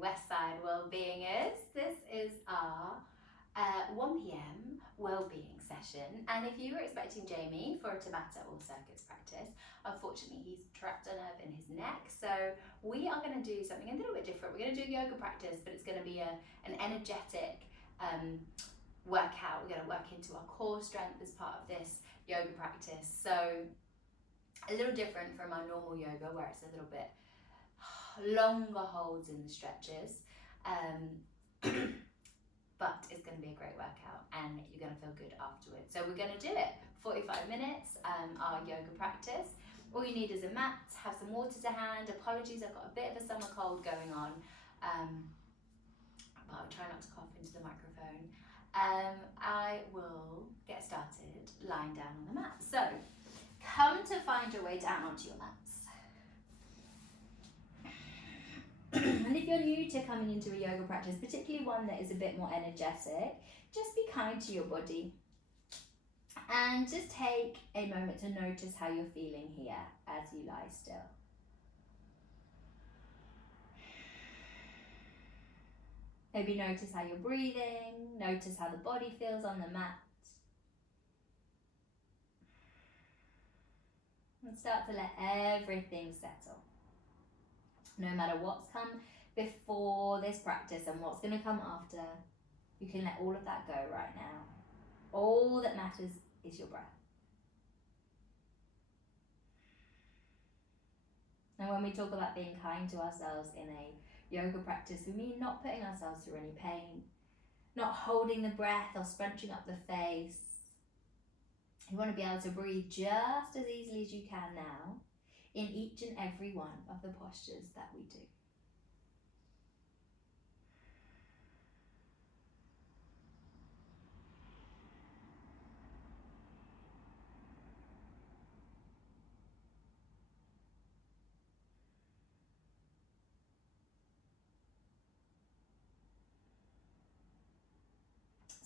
Westside Wellbeing is. This is our 1 p.m. Wellbeing session, and if you were expecting Jamie for a Tabata or circus practice, unfortunately he's trapped a nerve in his neck, so we are going to do something a little bit different. We're going to do yoga practice, but it's going to be an energetic workout. We're going to work into our core strength as part of this yoga practice, so a little different from our normal yoga where it's a little bit longer holds in the stretches, but it's going to be a great workout and you're going to feel good afterwards. So we're going to do it 45 minutes, our yoga practice. All you need is a mat, have some water to hand. Apologies, I've got a bit of a summer cold going on, but I'll try not to cough into the microphone. I will get started lying down on the mat. So come to find your way down onto your mats. And if you're new to coming into a yoga practice, particularly one that is a bit more energetic, just be kind to your body and just take a moment to notice how you're feeling here as you lie still. Maybe notice how you're breathing, notice how the body feels on the mat. And start to let everything settle. No matter what's come before this practice and what's going to come after, you can let all of that go right now. All that matters is your breath. And when we talk about being kind to ourselves in a yoga practice, we mean not putting ourselves through any pain, not holding the breath or scrunching up the face. You want to be able to breathe just as easily as you can now in each and every one of the postures that we do.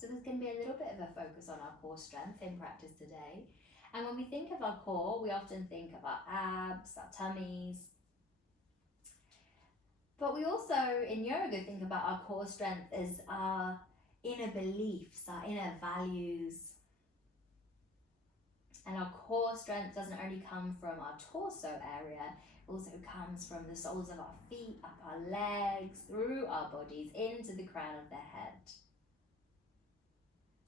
So there's going to be a little bit of a focus on our core strength in practice today. And when we think of our core, we often think of our abs, our tummies. But we also, in yoga, think about our core strength as our inner beliefs, our inner values. And our core strength doesn't only come from our torso area, it also comes from the soles of our feet, up our legs, through our bodies, into the crown of the head.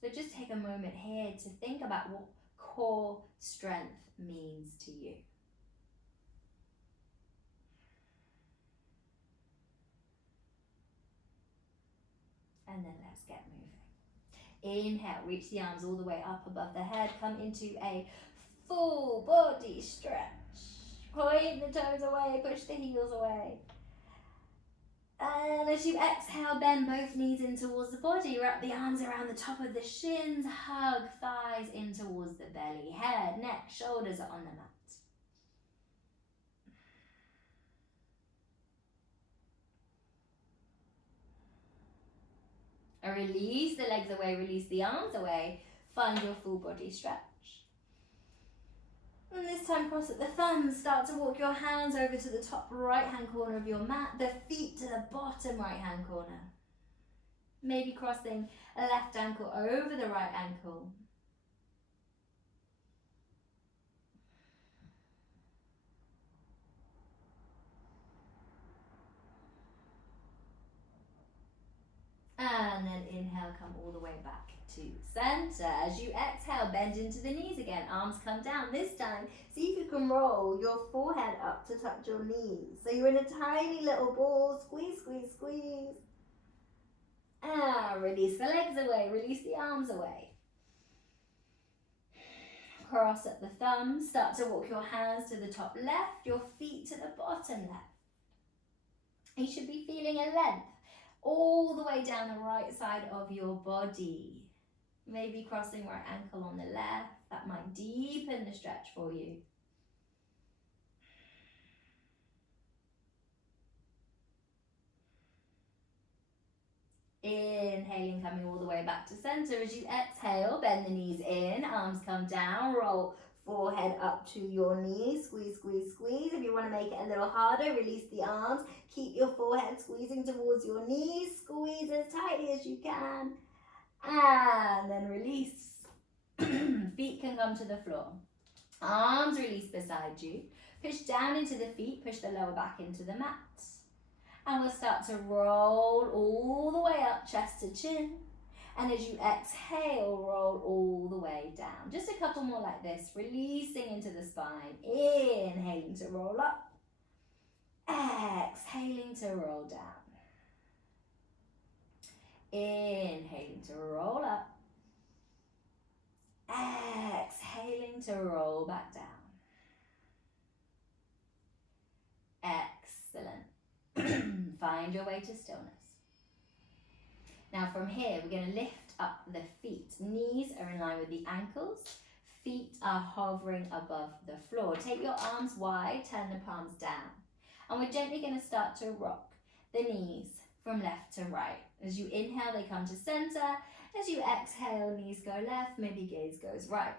So just take a moment here to think about what core strength means to you. And then let's get moving. Inhale, reach the arms all the way up above the head. Come into a full body stretch. Point the toes away, push the heels away. And as you exhale, bend both knees in towards the body. Wrap the arms around the top of the shins. Hug thighs in towards the belly. Head, neck, shoulders are on the mat. And release the legs away, release the arms away. Find your full body stretch. And this time cross at the thumbs, start to walk your hands over to the top right hand corner of your mat, the feet to the bottom right hand corner. Maybe crossing a left ankle over the right ankle. And then inhale, come all the way back to center. As you exhale, bend into the knees again. Arms come down. This time, see if you can roll your forehead up to touch your knees. So you're in a tiny little ball. Squeeze, squeeze, squeeze. And release the legs away. Release the arms away. Cross at the thumbs. Start to walk your hands to the top left. Your feet to the bottom left. You should be feeling a length all the way down the right side of your body. Maybe crossing right ankle on the left. That might deepen the stretch for you. Inhaling, coming all the way back to center. As you exhale, bend the knees in, arms come down, roll forehead up to your knees. Squeeze, squeeze, squeeze. If you want to make it a little harder, release the arms. Keep your forehead squeezing towards your knees. Squeeze as tightly as you can. And then release. Feet can come to the floor. Arms release beside you. Push down into the feet. Push the lower back into the mat. And we'll start to roll all the way up, chest to chin. And as you exhale, roll all the way down. Just a couple more like this, releasing into the spine. Inhaling to roll up. Exhaling to roll down. Inhaling to roll up. Exhaling to roll back down. Excellent. Find your way to stillness. Now from here, we're going to lift up the feet. Knees are in line with the ankles. Feet are hovering above the floor. Take your arms wide, turn the palms down. And we're gently going to start to rock the knees from left to right. As you inhale, they come to center. As you exhale, knees go left, maybe gaze goes right.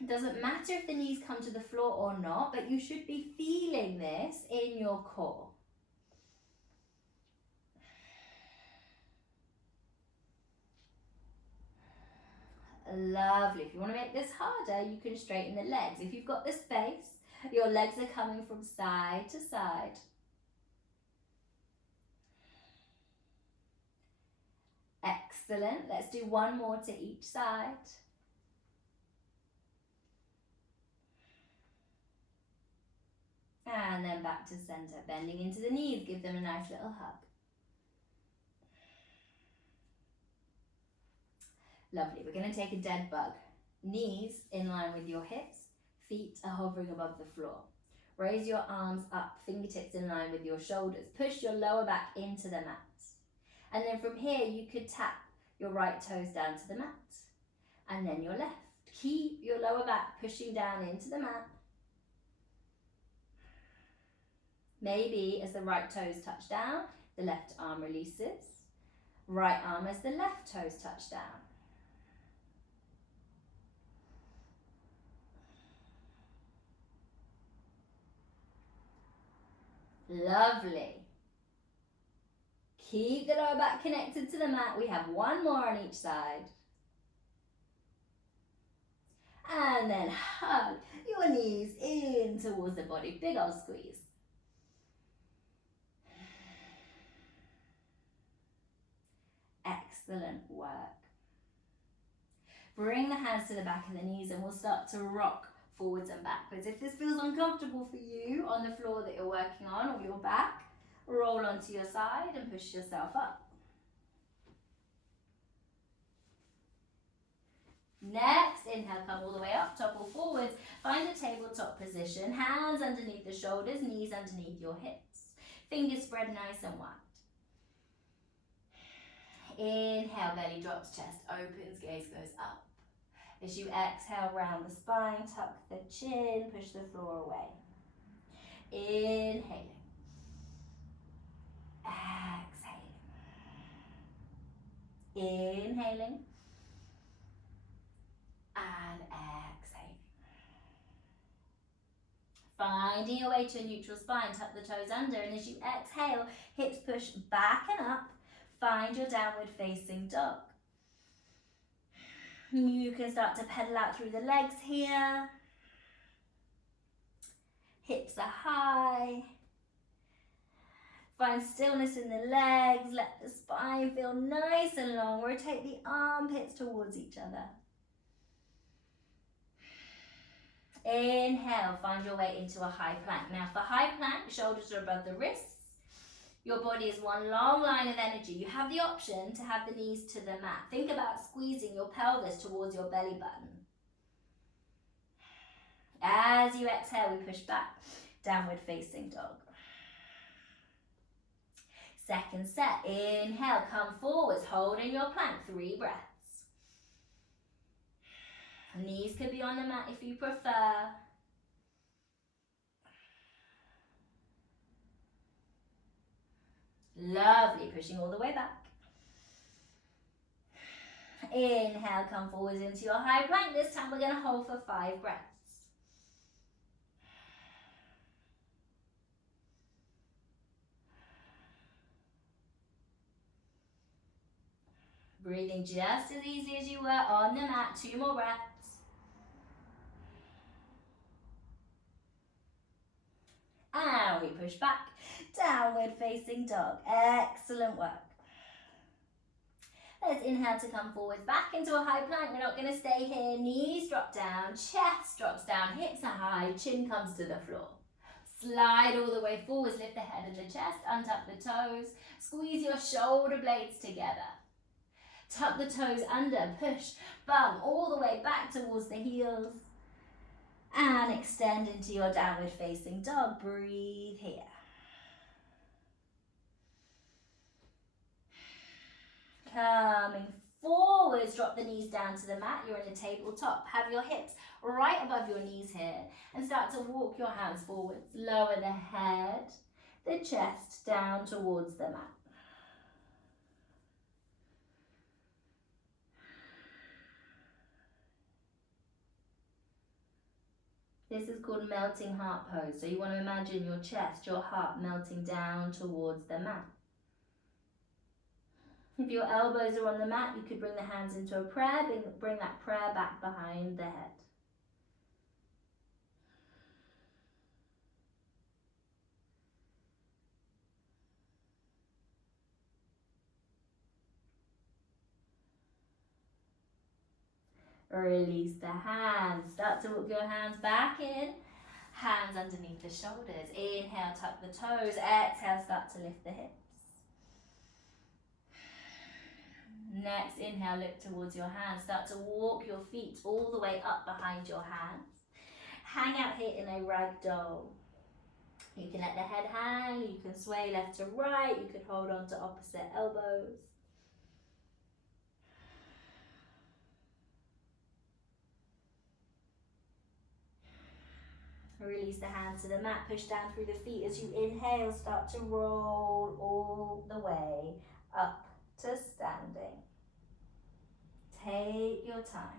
It doesn't matter if the knees come to the floor or not, but you should be feeling this in your core. Lovely. If you want to make this harder, you can straighten the legs. If you've got the space, your legs are coming from side to side. Excellent. Let's do one more to each side. And then back to center. Bending into the knees. Give them a nice little hug. Lovely. We're going to take a dead bug. Knees in line with your hips. Feet are hovering above the floor. Raise your arms up, fingertips in line with your shoulders. Push your lower back into the mat. And then from here, you could tap your right toes down to the mat. And then your left. Keep your lower back pushing down into the mat. Maybe as the right toes touch down, the left arm releases. Right arm as the left toes touch down. Lovely. Keep the lower back connected to the mat. We have one more on each side. And then hug your knees in towards the body. Big old squeeze. Excellent work. Bring the hands to the back of the knees and we'll start to rock forwards and backwards. If this feels uncomfortable for you on the floor that you're working on or your back, roll onto your side and push yourself up. Next, inhale, come all the way up, topple forwards. Find a tabletop position, hands underneath the shoulders, knees underneath your hips. Fingers spread nice and wide. Inhale, belly drops, chest opens, gaze goes up. As you exhale, round the spine, tuck the chin, push the floor away. Inhaling. Exhaling. Inhaling. And exhaling. Finding your way to a neutral spine, tuck the toes under, and as you exhale, hips push back and up. Find your downward facing dog. You can start to pedal out through the legs here. Hips are high. Find stillness in the legs. Let the spine feel nice and long. Rotate the armpits towards each other. Inhale, find your way into a high plank. Now for high plank, shoulders are above the wrists. Your body is one long line of energy. You have the option to have the knees to the mat. Think about squeezing your pelvis towards your belly button. As you exhale, we push back, downward facing dog. Second set, inhale, come forwards, holding your plank, 3 breaths. Knees could be on the mat if you prefer. Lovely, pushing all the way back. Inhale, come forwards into your high plank. This time we're going to hold for 5 breaths. Breathing just as easy as you were on the mat. 2 more breaths. And we push back. Downward facing dog. Excellent work. Let's inhale to come forward back into a high plank. We're not going to stay here. Knees drop down, chest drops down, hips are high, chin comes to the floor. Slide all the way forwards, lift the head and the chest, untuck the toes, squeeze your shoulder blades together. Tuck the toes under, push, bum all the way back towards the heels. And extend into your downward facing dog. Breathe here. Coming forwards, drop the knees down to the mat. You're in a tabletop. Have your hips right above your knees here and start to walk your hands forwards. Lower the head, the chest down towards the mat. This is called melting heart pose. So you want to imagine your chest, your heart melting down towards the mat. If your elbows are on the mat, you could bring the hands into a prayer, bring that prayer back behind the head. Release the hands. Start to walk your hands back in. Hands underneath the shoulders. Inhale, tuck the toes. Exhale, start to lift the hips. Next, inhale, look towards your hands. Start to walk your feet all the way up behind your hands. Hang out here in a ragdoll. You can let the head hang. You can sway left to right. You could hold on to opposite elbows. Release the hands to the mat, push down through the feet. As you inhale, start to roll all the way up to standing. Take your time.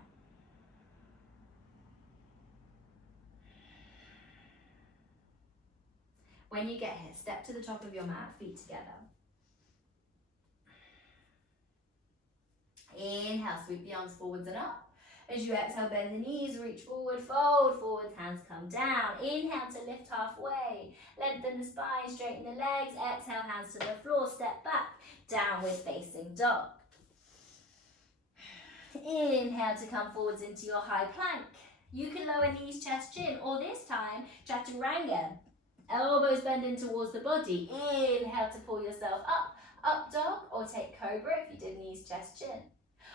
When you get here, step to the top of your mat, feet together. Inhale, sweep the arms forwards and up. As you exhale, bend the knees, reach forward, fold forwards, hands come down. Inhale to lift halfway. Lengthen the spine, straighten the legs. Exhale, hands to the floor, step back. Downward facing dog. Inhale to come forwards into your high plank. You can lower knees, chest, chin, or this time, chaturanga. Elbows bend in towards the body. Inhale to pull yourself up, up dog, or take cobra if you did knees, chest, chin.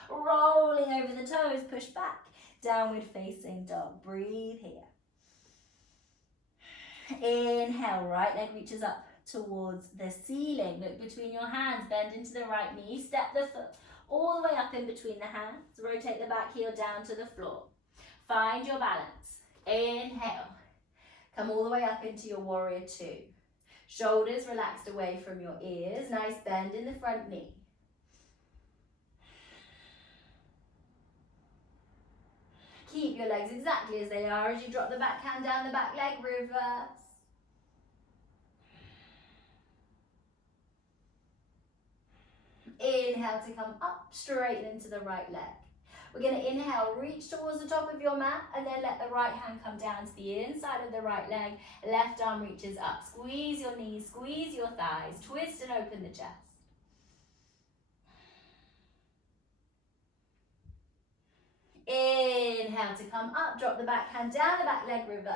Rolling over the toes, push back, downward facing dog. Breathe here. Inhale, right leg reaches up towards the ceiling. Look between your hands, bend into the right knee, step the foot all the way up in between the hands. Rotate the back heel down to the floor. Find your balance. Inhale. Come all the way up into your warrior two. Shoulders relaxed away from your ears. Nice bend in the front knee. Keep your legs exactly as they are as you drop the back hand down the back leg, reverse. Inhale to come up, straighten into the right leg. We're going to inhale, reach towards the top of your mat, and then let the right hand come down to the inside of the right leg. Left arm reaches up. Squeeze your knees, squeeze your thighs, twist and open the chest. Inhale to come up, drop the back hand down, the back leg, reverse.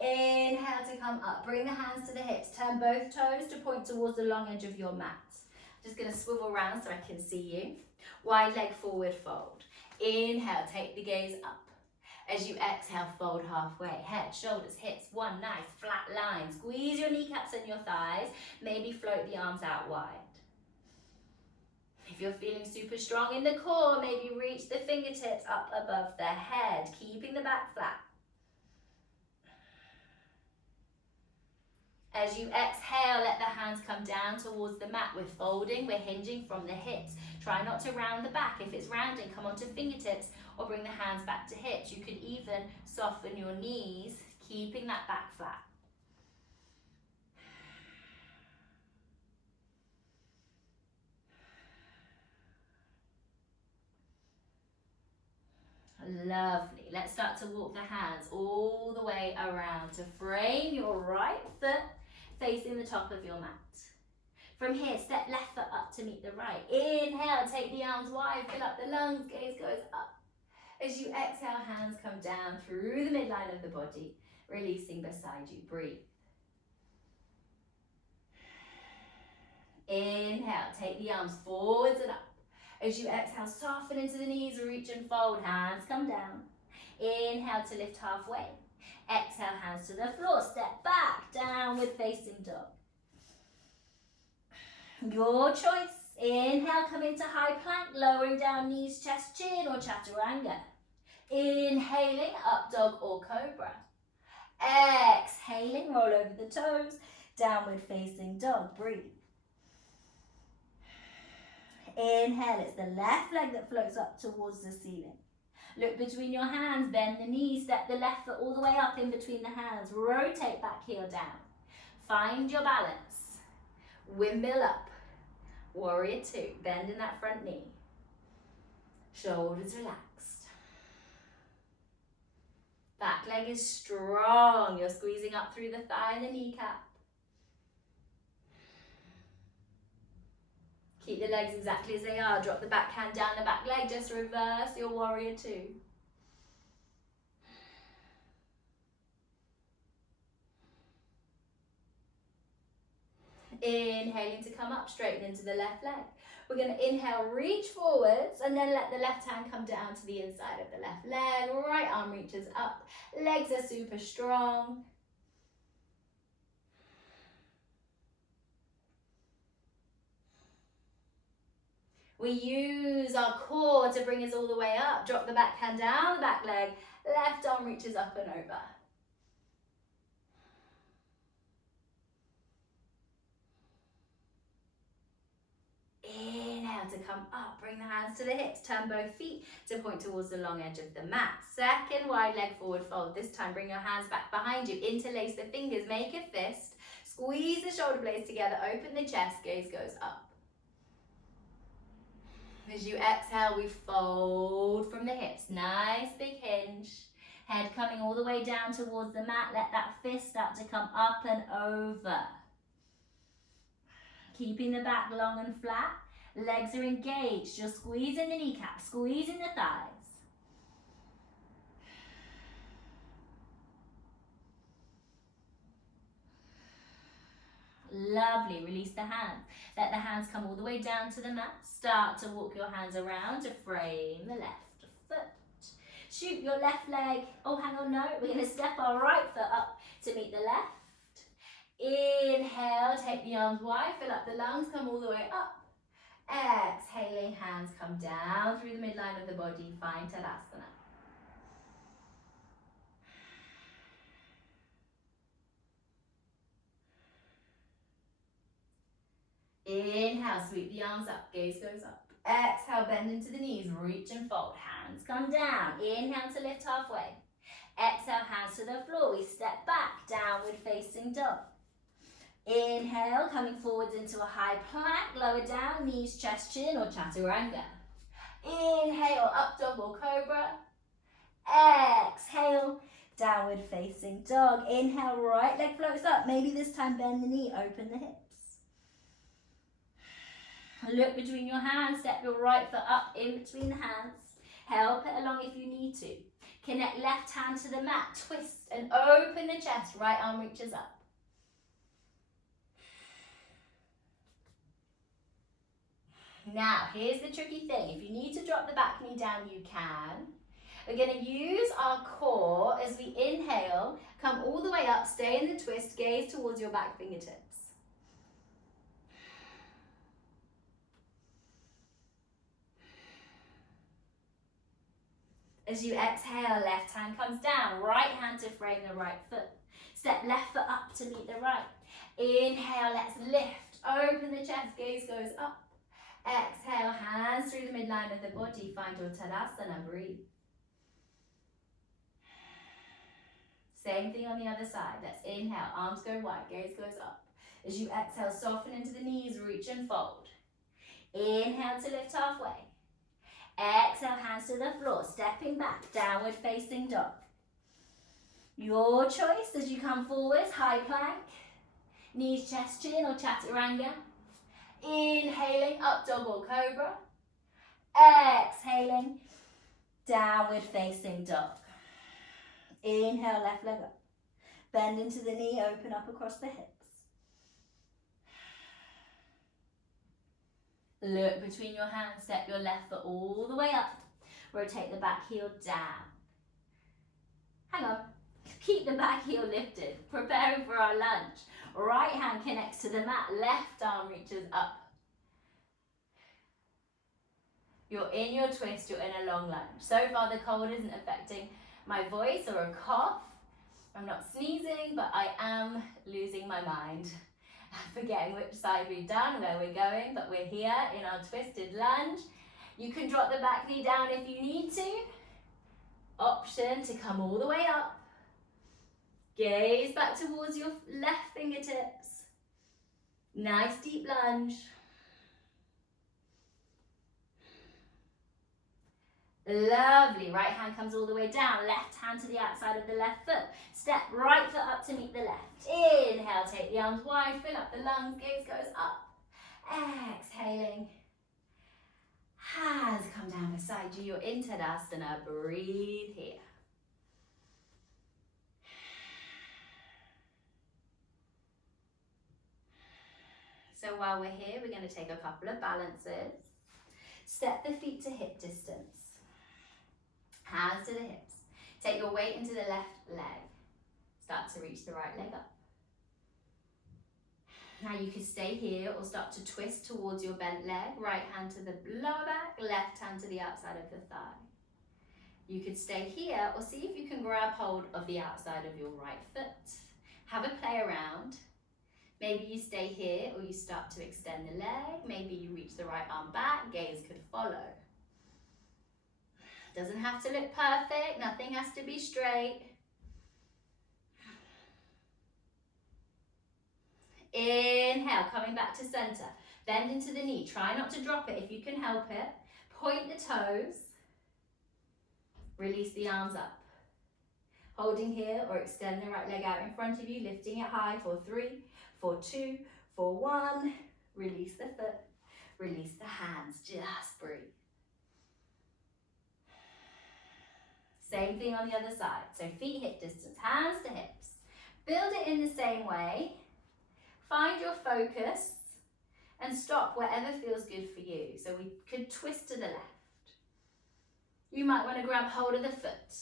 Inhale to come up, bring the hands to the hips, turn both toes to point towards the long edge of your mat. Just going to swivel around so I can see you. Wide leg forward fold. Inhale, take the gaze up. As you exhale, fold halfway. Head, shoulders, hips, one nice flat line. Squeeze your kneecaps and your thighs. Maybe float the arms out wide. If you're feeling super strong in the core, maybe reach the fingertips up above the head, keeping the back flat. As you exhale, let the hands come down towards the mat. We're folding, we're hinging from the hips. Try not to round the back. If it's rounding, come onto fingertips or bring the hands back to hips. You could even soften your knees, keeping that back flat. Lovely. Let's start to walk the hands all the way around to frame your right foot facing the top of your mat. From here, step left foot up to meet the right. Inhale, take the arms wide, fill up the lungs, gaze goes up. As you exhale, hands come down through the midline of the body, releasing beside you. Breathe. Inhale, take the arms forwards and up. As you exhale, soften into the knees, reach and fold, hands come down. Inhale to lift halfway. Exhale, hands to the floor, step back, downward facing dog. Your choice. Inhale, come into high plank, lowering down knees, chest, chin or chaturanga. Inhaling, up dog or cobra. Exhaling, roll over the toes, downward facing dog. Breathe. Inhale, it's the left leg that floats up towards the ceiling. Look between your hands, bend the knees, step the left foot all the way up in between the hands. Rotate back heel down. Find your balance. Windmill up. Warrior two, bend in that front knee. Shoulders relaxed. Back leg is strong. You're squeezing up through the thigh and the kneecap. Keep the legs exactly as they are. Drop the back hand down the back leg. Just reverse your warrior two. Inhaling to come up, straighten into the left leg. We're going to inhale, reach forwards, and then let the left hand come down to the inside of the left leg. Right arm reaches up. Legs are super strong. We use our core to bring us all the way up. Drop the back hand down the back leg. Left arm reaches up and over. Inhale to come up. Bring the hands to the hips. Turn both feet to point towards the long edge of the mat. Second wide leg forward fold. This time bring your hands back behind you. Interlace the fingers. Make a fist. Squeeze the shoulder blades together. Open the chest. Gaze goes up. As you exhale, we fold from the hips. Nice big hinge. Head coming all the way down towards the mat. Let that fist start to come up and over. Keeping the back long and flat. Legs are engaged. You're squeezing the kneecap, squeezing the thighs. Lovely. Release the hands. Let the hands come all the way down to the mat. Start to walk your hands around to frame the left foot. Shoot your left leg. Oh, hang on, no. We're going to step our right foot up to meet the left. Inhale, take the arms wide, fill up the lungs, come all the way up. Exhaling, hands come down through the midline of the body. Find Tadasana. Inhale, sweep the arms up, gaze goes up. Exhale, bend into the knees, reach and fold. Hands come down. Inhale to lift halfway. Exhale, hands to the floor. We step back, downward facing dog. Inhale, coming forwards into a high plank. Lower down, knees, chest, chin or chaturanga. Inhale, up dog or cobra. Exhale, downward facing dog. Inhale, right leg floats up. Maybe this time bend the knee, open the hips. Look between your hands, step your right foot up in between the hands. Help it along if you need to. Connect left hand to the mat, twist and open the chest, right arm reaches up. Now, here's the tricky thing. If you need to drop the back knee down, you can. We're going to use our core as we inhale, come all the way up, stay in the twist, gaze towards your back fingertips. As you exhale, left hand comes down, right hand to frame the right foot. Step left foot up to meet the right. Inhale, let's lift, open the chest, gaze goes up. Exhale, hands through the midline of the body, find your Tadasana, breathe. Same thing on the other side, let's inhale, arms go wide, gaze goes up. As you exhale, soften into the knees, reach and fold. Inhale to lift halfway. Exhale, hands to the floor, stepping back, downward facing dog. Your choice as you come forwards, high plank, knees, chest, chin or chaturanga. Inhaling, up dog or cobra. Exhaling, downward facing dog. Inhale, left leg up. Bend into the knee, open up across the hips. Look between your hands, step your left foot all the way up. Rotate the back heel down. Hang on. Keep the back heel lifted, preparing for our lunge. Right hand connects to the mat, left arm reaches up. You're in your twist, you're in a long lunge. So far the cold isn't affecting my voice or a cough. I'm not sneezing, but I am losing my mind. Forgetting which side we've done, where we're going, but we're here in our twisted lunge. You can drop the back knee down if you need to. Option to come all the way up. Gaze back towards your left fingertips. Nice deep lunge. Lovely, right hand comes all the way down, left hand to the outside of the left foot. Step right foot up to meet the left. Inhale, take the arms wide, fill up the lungs, gaze goes up. Exhaling. Hands come down beside you, you're in Tadasana, breathe here. So while we're here, we're going to take a couple of balances. Step the feet to hip distance. Hands to the hips. Take your weight into the left leg. Start to reach the right leg up. Now you can stay here or start to twist towards your bent leg. Right hand to the lower back, left hand to the outside of the thigh. You could stay here or see if you can grab hold of the outside of your right foot. Have a play around. Maybe you stay here or you start to extend the leg. Maybe you reach the right arm back, gaze could follow. Doesn't have to look perfect, nothing has to be straight. Inhale, coming back to center. Bend into the knee, try not to drop it if you can help it. Point the toes. Release the arms up. Holding here or extend the right leg out in front of you, lifting it high for 3, for 2, for 1. Release the foot, release the hands, just breathe. Same thing on the other side. So feet hip distance, hands to hips. Build it in the same way. Find your focus and stop wherever feels good for you. So we could twist to the left. You might want to grab hold of the foot.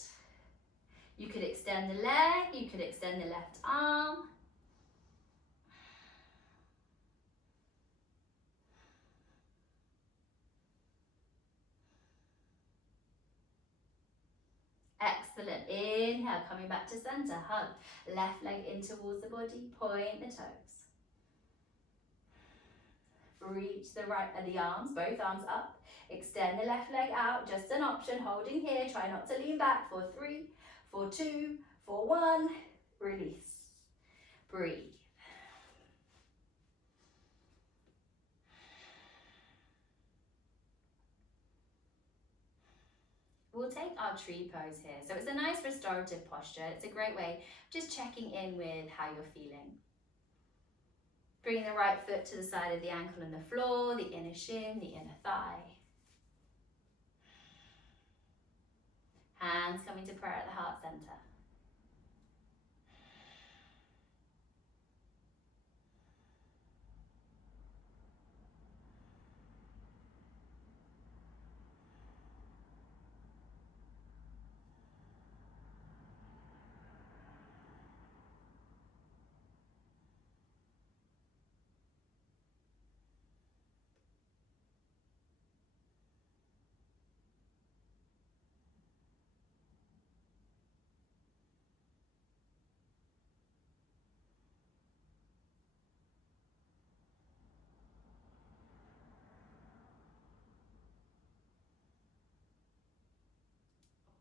You could extend the leg, you could extend the left arm. Excellent. Inhale, coming back to center. Hug. Left leg in towards the body. Point the toes. Reach the arms, both arms up. Extend the left leg out. Just an option. Holding here. Try not to lean back. For 3, for 2, for 1. Release. Breathe. We'll take our tree pose here. So it's a nice restorative posture. It's a great way of just checking in with how you're feeling. Bring the right foot to the side of the ankle and the floor, the inner shin, the inner thigh. Hands coming to prayer at the heart center.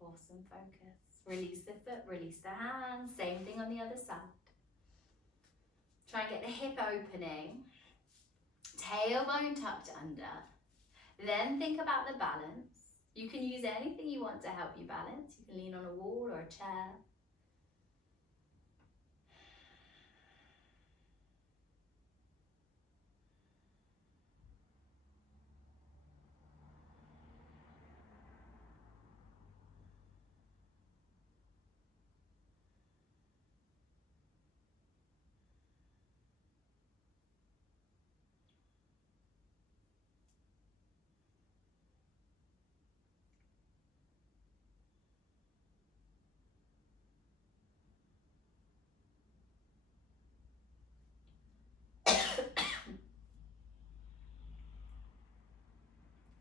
Awesome, focus. Release the foot, release the hands. Same thing on the other side. Try and get the hip opening. Tailbone tucked under. Then think about the balance. You can use anything you want to help you balance. You can lean on a wall or a chair.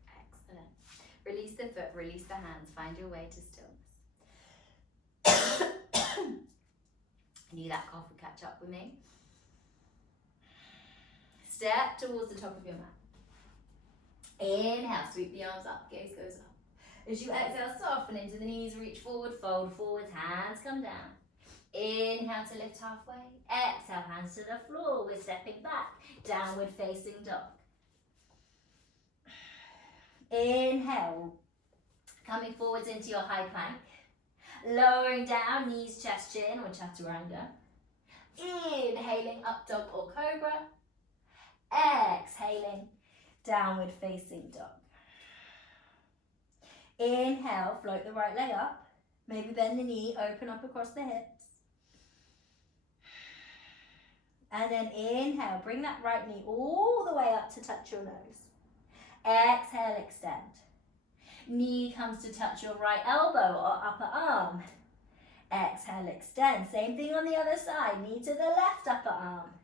Excellent. Release the foot, release the hands. Find your way to stillness. I knew that cough would catch up with me. Step towards the top of your mat. Inhale, sweep the arms up, gaze goes up. As you exhale, soften into the knees, reach forward, fold forwards, hands come down. Inhale to lift halfway. Exhale, hands to the floor. We're stepping back, downward facing dog. Inhale, coming forwards into your high plank. Lowering down, knees, chest, chin, or chaturanga. Inhaling, up dog or cobra. Exhaling, downward facing dog. Inhale, float the right leg up. Maybe bend the knee, open up across the hips. And then inhale, bring that right knee all the way up to touch your nose. Exhale, extend. Knee comes to touch your right elbow or upper arm. Exhale, extend. Same thing on the other side. Knee to the left upper arm.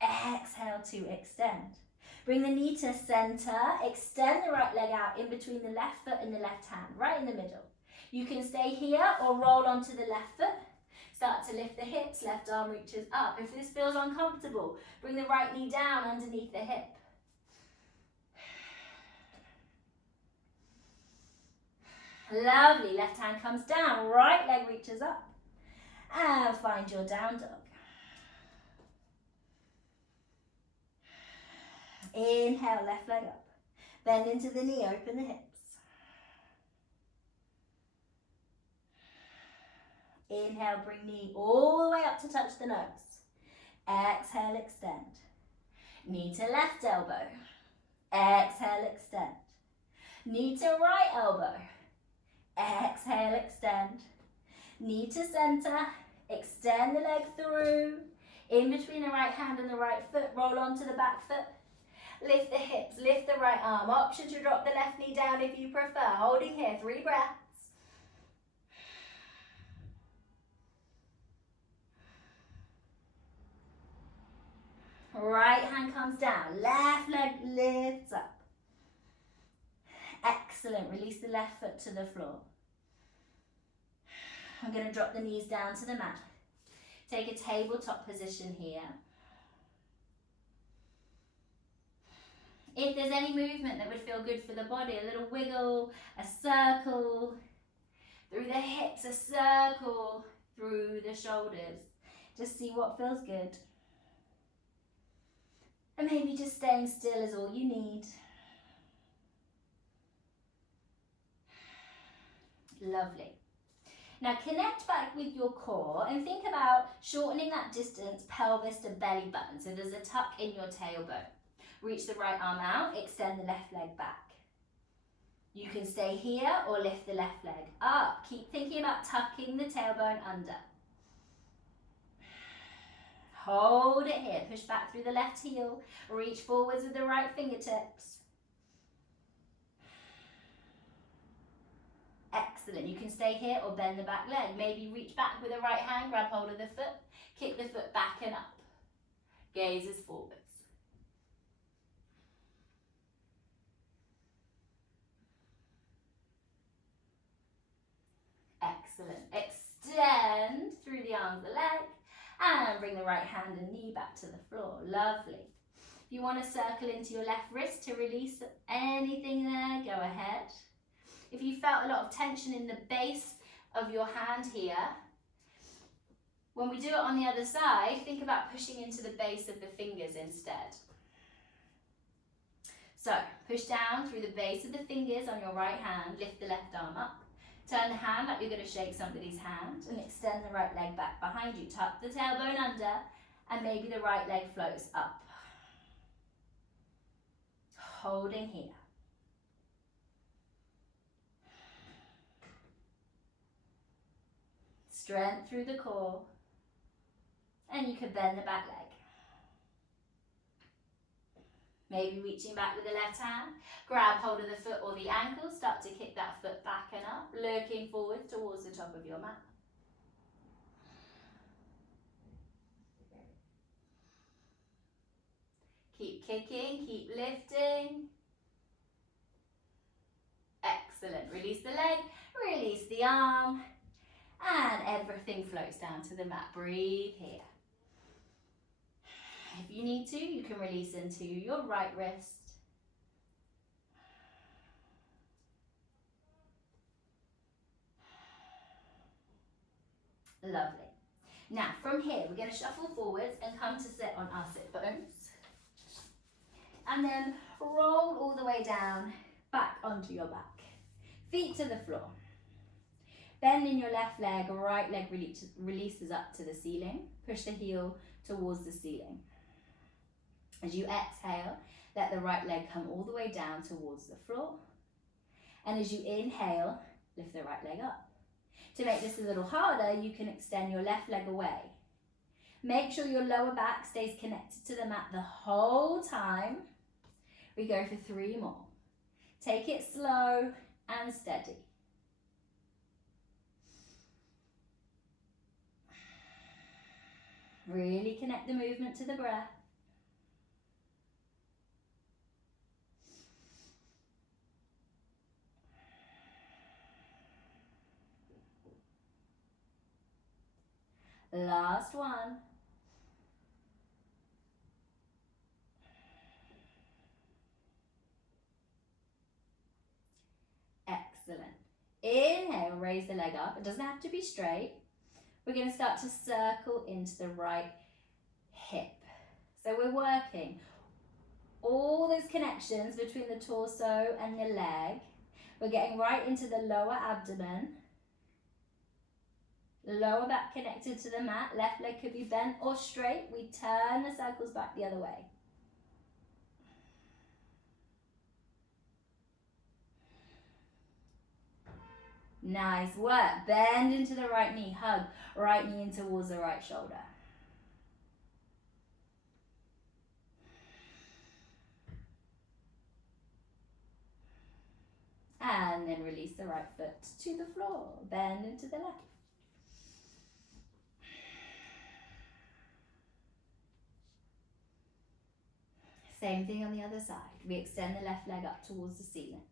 Exhale to extend. Bring the knee to center. Extend the right leg out in between the left foot and the left hand, right in the middle. You can stay here or roll onto the left foot. Start to lift the hips, left arm reaches up. If this feels uncomfortable, bring the right knee down underneath the hip. Lovely, left hand comes down, right leg reaches up. And find your down dog. Inhale, left leg up. Bend into the knee, open the hips. Inhale, bring knee all the way up to touch the nose. Exhale, extend. Knee to left elbow. Exhale, extend. Knee to right elbow. Exhale, extend. Knee to center. Extend the leg through. In between the right hand and the right foot, roll onto the back foot. Lift the hips, lift the right arm. Option to drop the left knee down if you prefer. Holding here, 3 breaths. Right hand comes down, left leg lifts up. Excellent, release the left foot to the floor. I'm going to drop the knees down to the mat. Take a tabletop position here. If there's any movement that would feel good for the body, a little wiggle, a circle through the hips, a circle through the shoulders. Just see what feels good. And maybe just staying still is all you need. Lovely. Now connect back with your core and think about shortening that distance, pelvis to belly button. So there's a tuck in your tailbone. Reach the right arm out, extend the left leg back. You can stay here or lift the left leg up. Keep thinking about tucking the tailbone under. Hold it here, push back through the left heel, reach forwards with the right fingertips. Excellent, you can stay here or bend the back leg. Maybe reach back with the right hand, grab hold of the foot, kick the foot back and up. Gazes forwards. Excellent, extend through the arms, the leg. And bring the right hand and knee back to the floor. Lovely. If you want to circle into your left wrist to release anything there, go ahead. If you felt a lot of tension in the base of your hand here, when we do it on the other side, think about pushing into the base of the fingers instead. So, push down through the base of the fingers on your right hand, lift the left arm up. Turn the hand like you're going to shake somebody's hand and extend the right leg back behind you. Tuck the tailbone under and maybe the right leg floats up. Holding here. Strength through the core. And you can bend the back leg. Maybe reaching back with the left hand. Grab hold of the foot or the ankle. Start to kick that foot back and up. Looking forward towards the top of your mat. Keep kicking, keep lifting. Excellent. Release the leg, release the arm, and everything floats down to the mat. Breathe here. If you need to, you can release into your right wrist. Lovely. Now, from here, we're going to shuffle forwards and come to sit on our sit bones. And then roll all the way down, back onto your back. Feet to the floor. Bend in your left leg, right leg releases up to the ceiling. Push the heel towards the ceiling. As you exhale, let the right leg come all the way down towards the floor. And as you inhale, lift the right leg up. To make this a little harder, you can extend your left leg away. Make sure your lower back stays connected to the mat the whole time. We go for 3 more. Take it slow and steady. Really connect the movement to the breath. Last one. Excellent. Inhale, raise the leg up. It doesn't have to be straight. We're going to start to circle into the right hip. So we're working all those connections between the torso and the leg. We're getting right into the lower abdomen. Lower back connected to the mat. Left leg could be bent or straight. We turn the circles back the other way. Nice work. Bend into the right knee. Hug right knee in towards the right shoulder. And then release the right foot to the floor. Bend into the left. Same thing on the other side. We extend the left leg up towards the ceiling.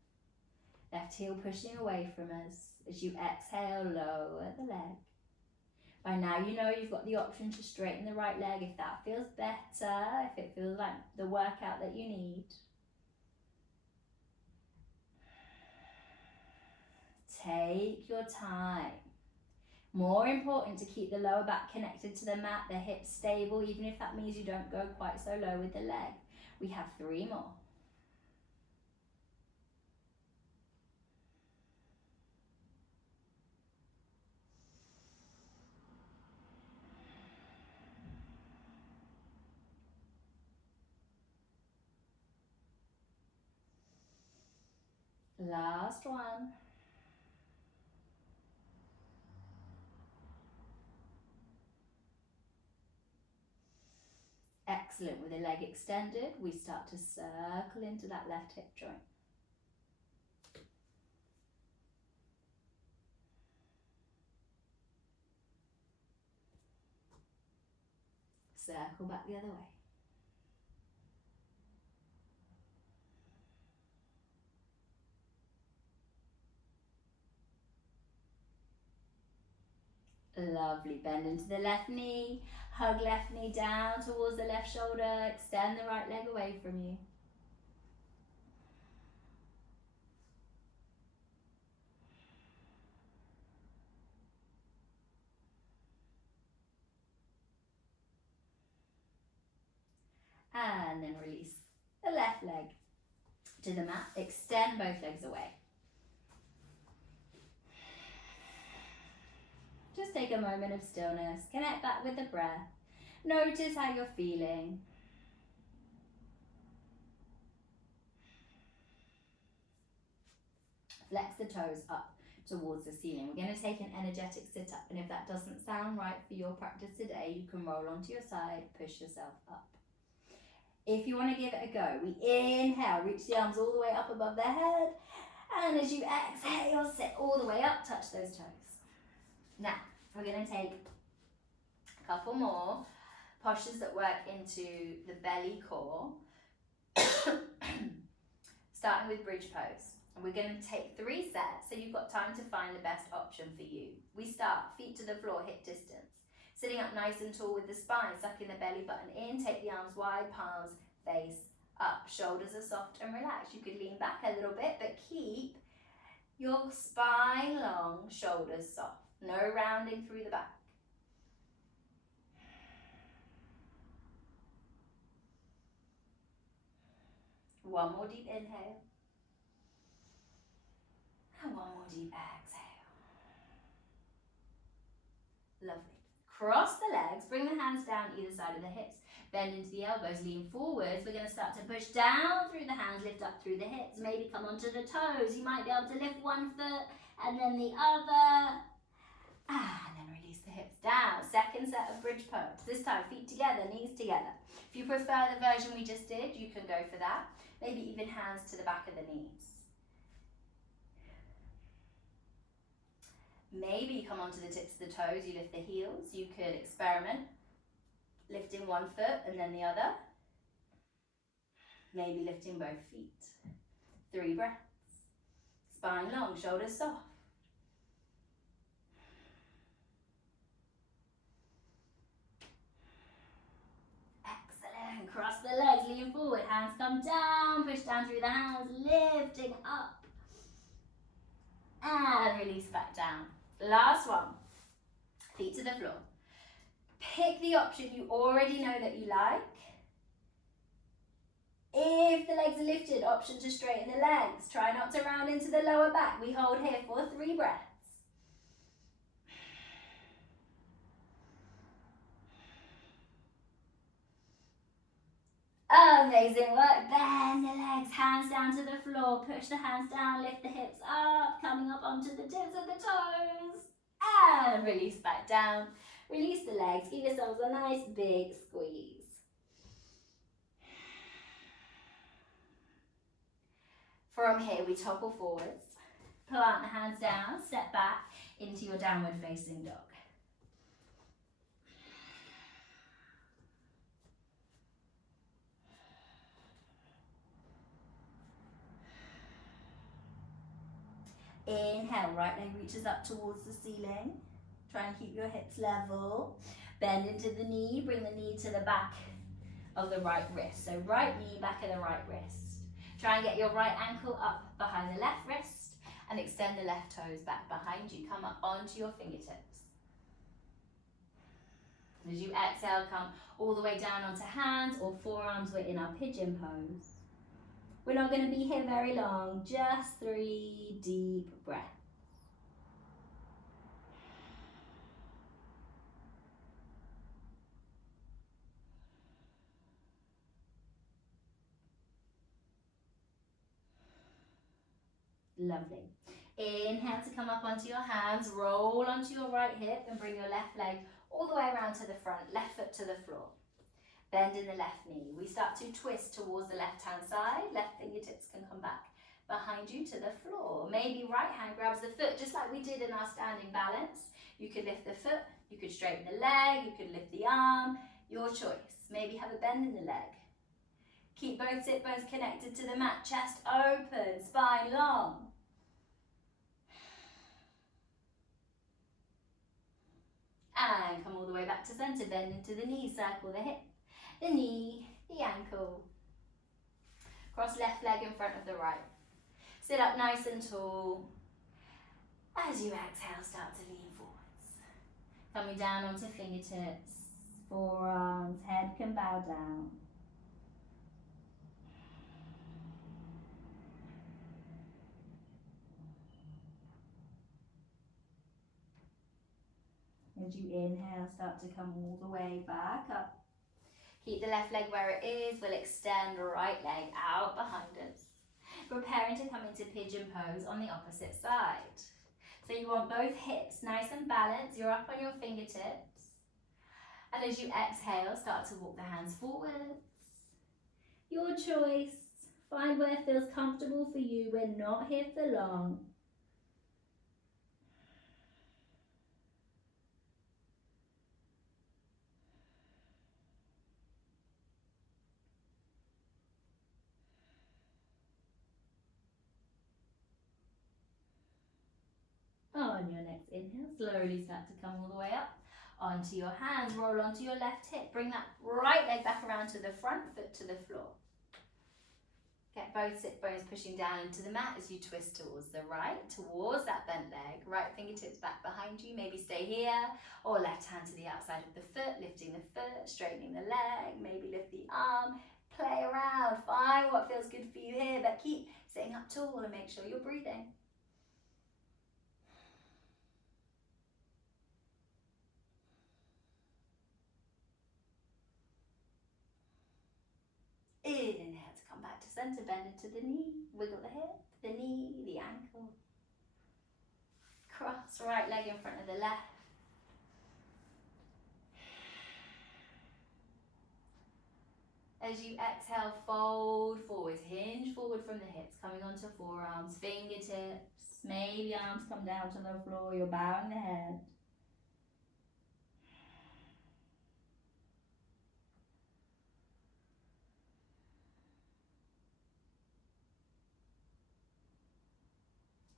Left heel pushing away from us. As you exhale, lower the leg. By now you know you've got the option to straighten the right leg if that feels better, if it feels like the workout that you need. Take your time. More important to keep the lower back connected to the mat, the hips stable, even if that means you don't go quite so low with the leg. We have 3 more. Last one. Excellent. With the leg extended, we start to circle into that left hip joint. Circle back the other way. Lovely. Bend into the left knee. Hug left knee down towards the left shoulder. Extend the right leg away from you. and then release the left leg to the mat. Extend both legs away. Just take a moment of stillness. Connect back with the breath. Notice how you're feeling. Flex the toes up towards the ceiling. We're going to take an energetic sit up, and if that doesn't sound right for your practice today, you can roll onto your side, push yourself up. If you want to give it a go, we inhale, reach the arms all the way up above the head, and as you exhale, sit all the way up, touch those toes. Now, we're going to take a couple more postures that work into the belly core, starting with bridge pose. We're going to take 3 sets, so you've got time to find the best option for you. We start feet to the floor, hip distance. Sitting up nice and tall with the spine, sucking the belly button in, take the arms wide, palms face up. Shoulders are soft and relaxed. You could lean back a little bit, but keep your spine long, shoulders soft. No rounding through the back. One more deep inhale. And one more deep exhale. Lovely. Cross the legs, bring the hands down either side of the hips. Bend into the elbows, lean forwards. We're going to start to push down through the hands, lift up through the hips. Maybe come onto the toes. You might be able to lift one foot and then the other. And then release the hips down. Second set of bridge pose. This time, feet together, knees together. If you prefer the version we just did, you can go for that. Maybe even hands to the back of the knees. Maybe you come onto the tips of the toes, you lift the heels. You could experiment, lifting one foot and then the other. Maybe lifting both feet. 3 breaths. Spine long, shoulders soft. Excellent. Cross the legs, lean forward, hands come down, push down through the hands, lifting up. And release back down. Last one. Feet to the floor. Pick the option you already know that you like. If the legs are lifted, option to straighten the legs. Try not to round into the lower back. We hold here for 3 breaths. Amazing work. Bend the legs, hands down to the floor. Push the hands down, lift the hips up, coming up onto the tips of the toes. And release back down. Release the legs. Give yourselves a nice big squeeze. From here, we topple forwards. Plant the hands down, step back into your downward facing dog. Inhale, right leg reaches up towards the ceiling. Try and keep your hips level. Bend into the knee, bring the knee to the back of the right wrist. So right knee, back of the right wrist. Try and get your right ankle up behind the left wrist and extend the left toes back behind you. Come up onto your fingertips. As you exhale, come all the way down onto hands or forearms. We're in our pigeon pose. We're not going to be here very long, just 3 deep breaths. Lovely. Inhale to come up onto your hands, roll onto your right hip and bring your left leg all the way around to the front, left foot to the floor. Bend in the left knee. We start to twist towards the left-hand side. Left fingertips can come back behind you to the floor. Maybe right hand grabs the foot, just like we did in our standing balance. You could lift the foot, you could straighten the leg, you could lift the arm, your choice. Maybe have a bend in the leg. Keep both sit bones connected to the mat, chest open, spine long. And come all the way back to center, bend into the knee, circle the hip, the knee, the ankle. Cross left leg in front of the right. Sit up nice and tall. As you exhale, start to lean forwards. Coming down onto fingertips, forearms, head can bow down. As you inhale, start to come all the way back up. Keep the left leg where it is. We'll extend right leg out behind us. Preparing to come into pigeon pose on the opposite side. So you want both hips nice and balanced. You're up on your fingertips. And as you exhale, start to walk the hands forwards. Your choice. Find where it feels comfortable for you. We're not here for long. On your next inhale, slowly start to come all the way up. Onto your hands, roll onto your left hip. Bring that right leg back around to the front, foot to the floor. Get both sit bones pushing down into the mat as you twist towards the right, towards that bent leg. Right fingertips back behind you, maybe stay here. Or left hand to the outside of the foot, lifting the foot, straightening the leg, maybe lift the arm. Play around, find what feels good for you here, but keep sitting up tall and make sure you're breathing. Inhale to come back to center, bend into the knee, wiggle the hip, the knee, the ankle. Cross right leg in front of the left. As you exhale, fold forwards, hinge forward from the hips, coming onto forearms, fingertips, maybe arms come down to the floor, you're bowing the head.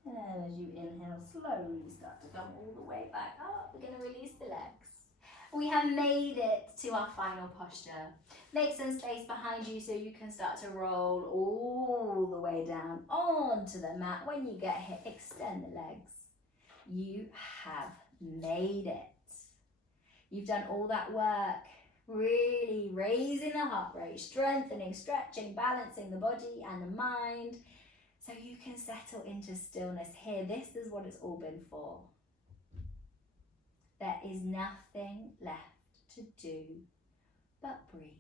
And as you inhale, slowly start to come all the way back up. We're going to release the legs. We have made it to our final posture. Make some space behind you so you can start to roll all the way down onto the mat. When you get here, extend the legs. You have made it. You've done all that work, really raising the heart rate, strengthening, stretching, balancing the body and the mind. So you can settle into stillness here. This is what it's all been for. There is nothing left to do but breathe.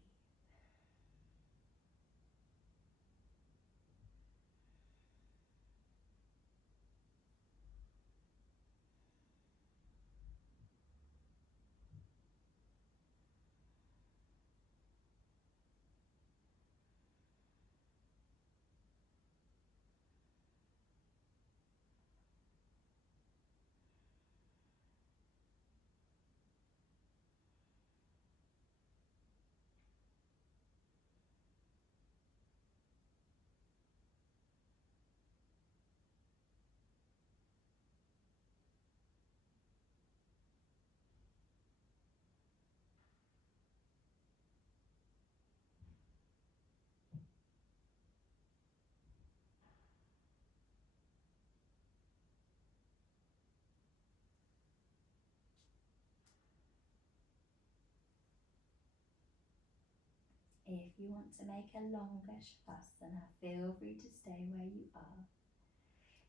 If you want to make a longer shavasana, feel free to stay where you are.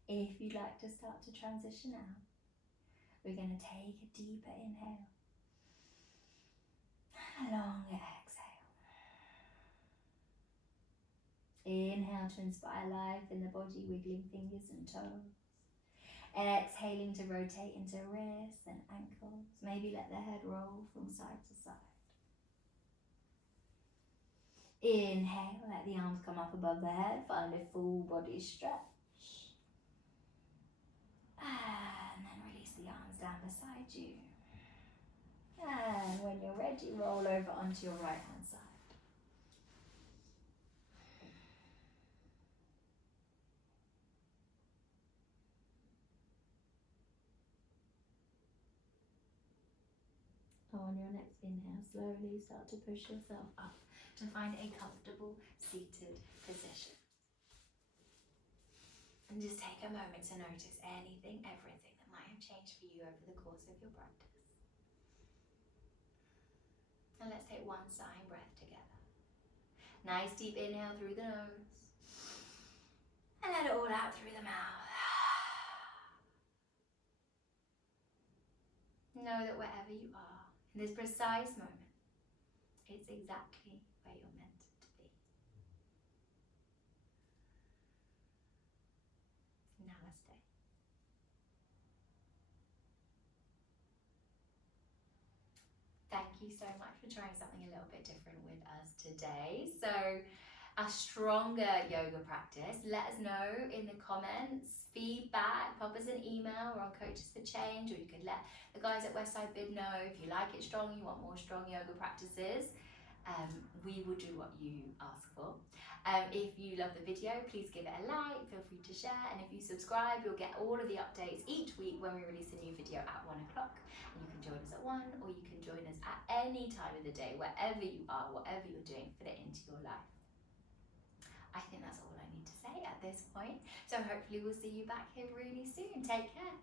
If you'd like to start to transition out, we're going to take a deeper inhale, a longer exhale. Inhale to inspire life in the body, wiggling fingers and toes. Exhaling to rotate into wrists and ankles. Maybe let the head roll from side to side. Inhale, let the arms come up above the head, find a full body stretch. And then release the arms down beside you. And when you're ready, roll over onto your right hand side. On your next inhale, slowly start to push yourself up to find a comfortable seated position. And just take a moment to notice anything, everything that might have changed for you over the course of your practice. And let's take one sighing breath together. Nice deep inhale through the nose. And let it all out through the mouth. know that wherever you are, in this precise moment, it's exactly where you're meant to be. Namaste. Thank you so much for trying something a little bit different with us today. So, a stronger yoga practice, let us know in the comments, feedback, pop us an email. We're on Coaches for Change, or you could let the guys at Westside Bid know if you like it strong, you want more strong yoga practices. We will do what you ask for. If you love the video, please give it a like, feel free to share, and if you subscribe, you'll get all of the updates each week when we release a new video at 1 o'clock. And you can join us at 1, or you can join us at any time of the day, wherever you are, whatever you're doing, fit it into your life. I think that's all I need to say at this point. So hopefully we'll see you back here really soon. Take care.